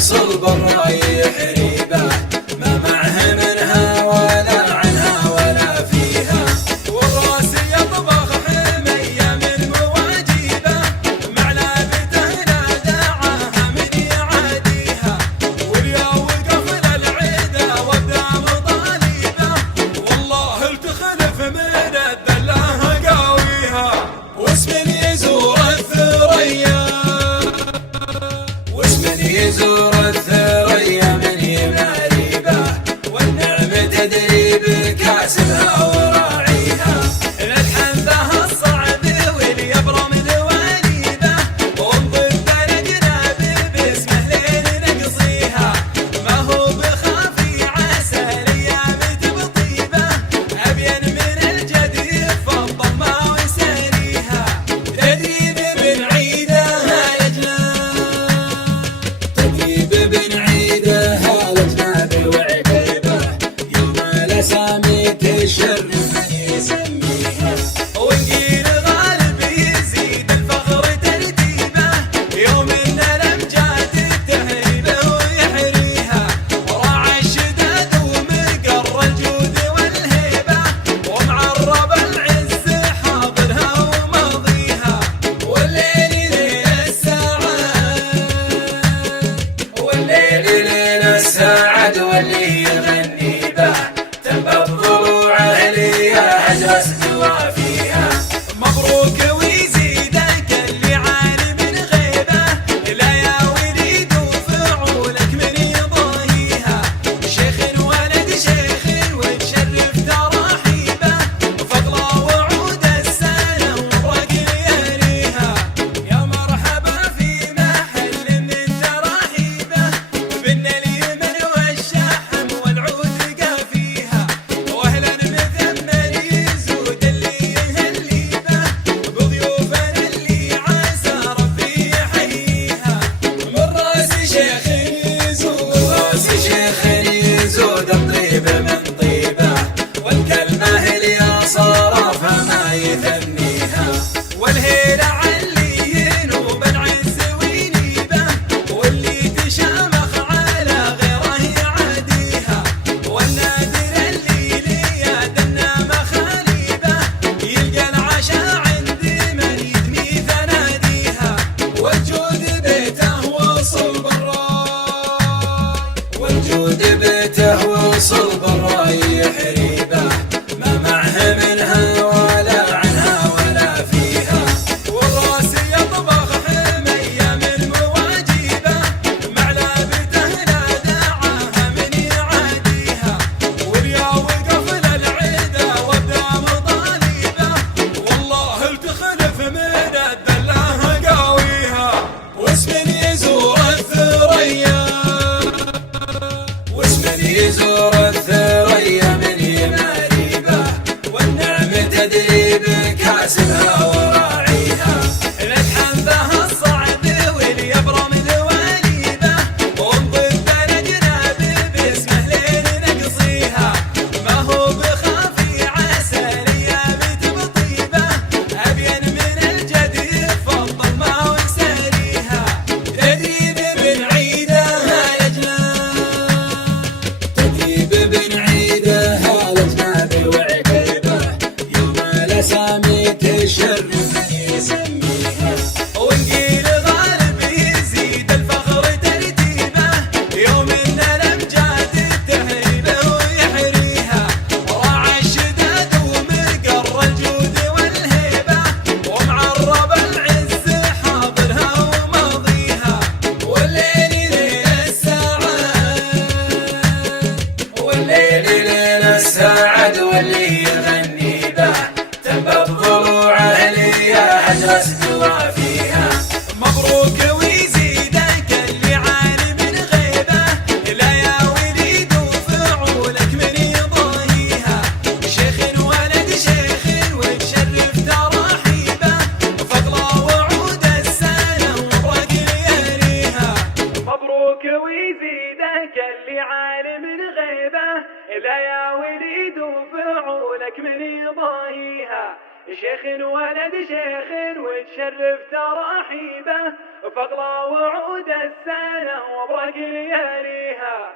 صلب الرايح ريبه، ما معه منها ولا عنها ولا فيها. والراس يطبخ حمية من مواجيبه، مع لابته نادعها من يعاديها. واليا وقف للعيده وابدا مطالبه، والله التخلف من الدله قاويها. واسم يزور الثريا، يزور الثريا من يماريبه، والنعم تدري بكاسبها وراعيها. نلحن ذا الصعب واليبرم ذواليبه، ونضد الاجناب باسمه لين نقصيها. ما هو بخافي عسى الايام تبطيبه، ابين من الجد يفضل ما ويساريها. تدريب من عيدها بن عيدها لجناب وعقيبه، يوم الاسامي تشرف من يسميها. وقيل غالب يزيد الفخر ترتيبه، يوم ان الامجاد التهريبه ويحريها. راعى الشداد ومقر الجود والهيبه، ومعرب العز حاضرها وماضيها. والليل ليل الساعد واللي يغني به، تنبض ضلوعه ليا اجرس دوافيها. مبروك ويزيدك اللي عالي من غيبه، لا يا وليد وفعولك من يضاهيها. شيخ ولد شيخ وتشرف تراحيبه، فضله وعود السنه وراقي يهريها. يا مرحبا في محل من تراحيبه، بن اليمن والشحم والعود قافيها. واهلا مثمن يزود اللي يهليبه، بضيوفنا اللي عسى ربي يحييها. من راس شيخ يزود، راس شيخ يزود الطيب من طيبه، والكلمه اللي صرفها ما يثنيها. والهيله علي ينوب العز وينيبه، واللي تشامخ على غيره يعاديها. والنادر اللي ليادنا مخاليبه، يلقى العشاء عند من يدمي ثناديها. والجود بيته وصلب الراي، والجود بيته وصلب الرايح ريبه، ما معه منها ولا عنها ولا فيها. والراس يطبخ حمية من مواجيبه، مع لابته نادعها من يعاديها. واليا وقف للعيده وابدا مطالبه، والله التخلف من الدله قاويها. واسم يزور الثريا، واسم يزور الثريا من يماريبه، والنعم تدري بكاسبها وراعيها. نلحن ذا الصعب واليبرم ذواليبه، ونضد الاجناب باسمه لين نقصيها. ما هو بخافي عسى الايام تبطيبه، ابين من الجد يفضل ما ويساريها. تدريب من عيدها تدريب من عيدها لجناب وعقيبه، يوم الاسامي تشرف من يسميها. ونقيل غالب يزيد الفخر ترتيبه، يوم ان الامجاد التهريبه ويحريها. راعى الشداد ومقر الجود والهيبه، ومعرب العز حاضرها وماضيها. والليل ليل الساعد واللي يغني به، تنبض ضلوعه ليا اجرس دوافيها. مبروك ويزيدك اللي عالي من غيبه، لا يا وليد وفعولك من يضاهيها. شيخ ولد شيخ وتشرف تراحيبه، فضله وعود السنه وراقي يهريها. مبروك ويزيدك اللي عالي من غيبه، لا يا وليد وفعولك من يضاهيها. شيخ ولد شيخ وتشرف تراحيبه، فاغلى وعود السنة وابرق لياليها.